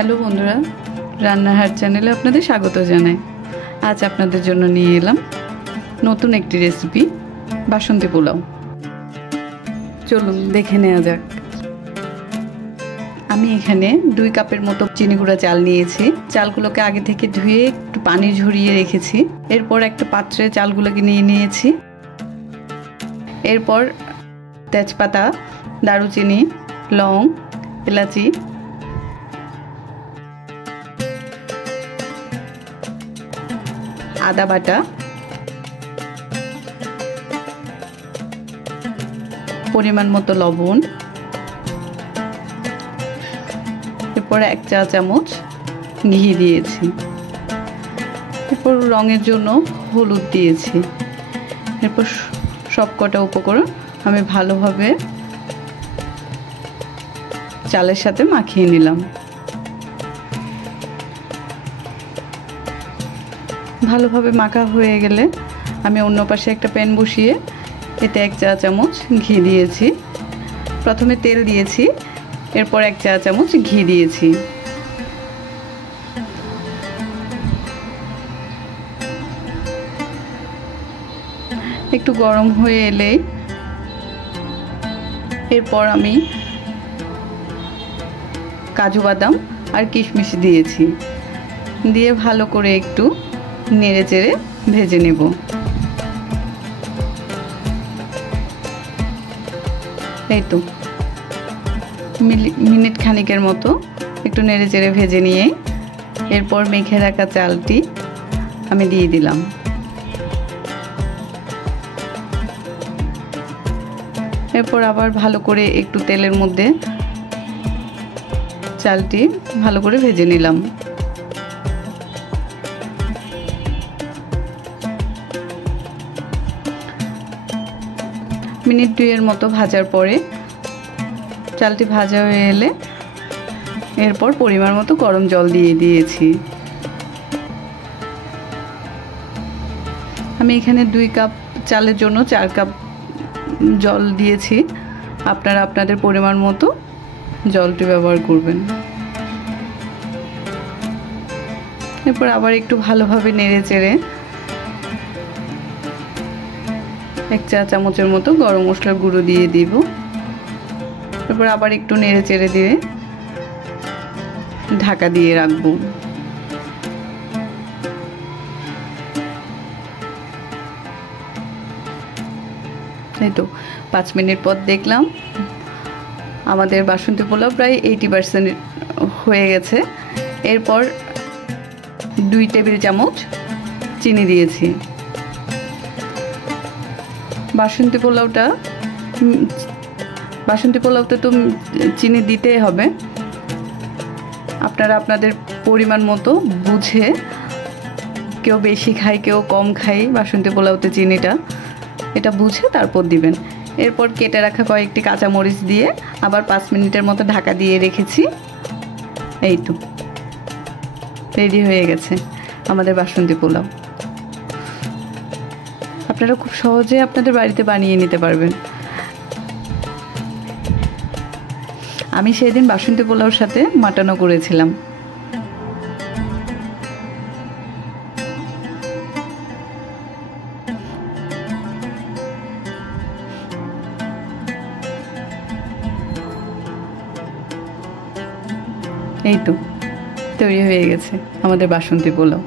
Hello বন্ধুরা, রান্নাঘর চ্যানেলে আপনাদের স্বাগত জানাই। আজ আপনাদের জন্য নিয়ে এলাম নতুন একটি রেসিপি, বাসন্তী পোলাও। চলুন দেখে নেওয়া যাক। আমি এখানে 2 কাপের মতো চিনি গুঁড়া চাল নিয়েছি। চালগুলোকে আগে থেকে ধুয়ে একটু পানি ঝরিয়ে রেখেছি। এরপর একটা পাত্রে চালগুলোকে নিয়ে নিয়েছি। এরপর তেজপাতা, দারুচিনি, লং, এলাচি, আদা বাটা, পরিমাণ মতো লবণ, এরপর 1 চা চামচ ঘি দিয়েছি। এরপর রঙের জন্য হলুদ দিয়েছি। এরপর সবকটা উপকরণ আমি ভালোভাবে চালের সাথে মাখিয়ে নিলাম। ভালোভাবে মাখা হয়ে গেলে আমি অন্য পাশে একটা প্যান বসিয়ে এতে 1 চা চামচ ঘি দিয়েছি। প্রথমে তেল দিয়েছি, এরপর 1 চা চামচ ঘি দিয়েছি। একটু গরম হয়ে এলে এরপর আমি কাজু বাদাম আর কিশমিশ দিয়েছি। দিয়ে ভালো করে একটু নেড়ে চেড়ে ভেজে নেব। এই তো মিনিট খানিকের মতো একটু নেড়ে চেড়ে ভেজে নিয়ে এরপর মেখে রাখা চালটি আমি দিয়ে দিলাম। এরপর আবার ভালো করে একটু তেলের মধ্যে চালটি ভালো করে ভেজে নিলাম। মিনিট 2 মতো ভাজার পরে চালটি ভাজা হয়ে এলে এরপর পরিমাণ মতো গরম জল দিয়ে দিয়েছি। আমি এখানে 2 কাপ চালের জন্য 4 কাপ জল দিয়েছি। আপনারা আপনাদের পরিমাণ মতো জলটি ব্যবহার করবেন। এরপর আবার একটু ভালোভাবে নেড়ে চেড়ে 1 চা চামচের মতো গরম মশলার গুঁড়ো দিয়ে দিব। এরপর আবার একটু নেড়ে চেড়ে দিয়ে ঢাকা দিয়ে রাখবো। এই তো 5 মিনিট পর দেখলাম আমাদের বাসন্তী পোলাও প্রায় 80% হয়ে গেছে। এরপর 2 টেবিল চামচ চিনি দিয়েছি। বাসন্তী পোলাওতে তো চিনি দিতেই হবে। আপনারা আপনাদের পরিমাণ মতো বুঝে, কেউ বেশি খায় কেউ কম খায় বাসন্তী পোলাওতে চিনিটা, এটা বুঝে তারপর দিবেন। এরপর কেটে রাখা কয়েকটি কাঁচামরিচ দিয়ে আবার 5 মিনিটের মতো ঢাকা দিয়ে রেখেছি। এই তো রেডি হয়ে গেছে আমাদের বাসন্তী পোলাও। আপনারা খুব সহজে আপনাদের বাড়িতে বানিয়ে নিতে পারবেন। আমি সেদিন বাসন্তী পোলাওর সাথে মাটনও করেছিলাম। এই তো তৈরি হয়ে গেছে আমাদের বাসন্তী পোলাও।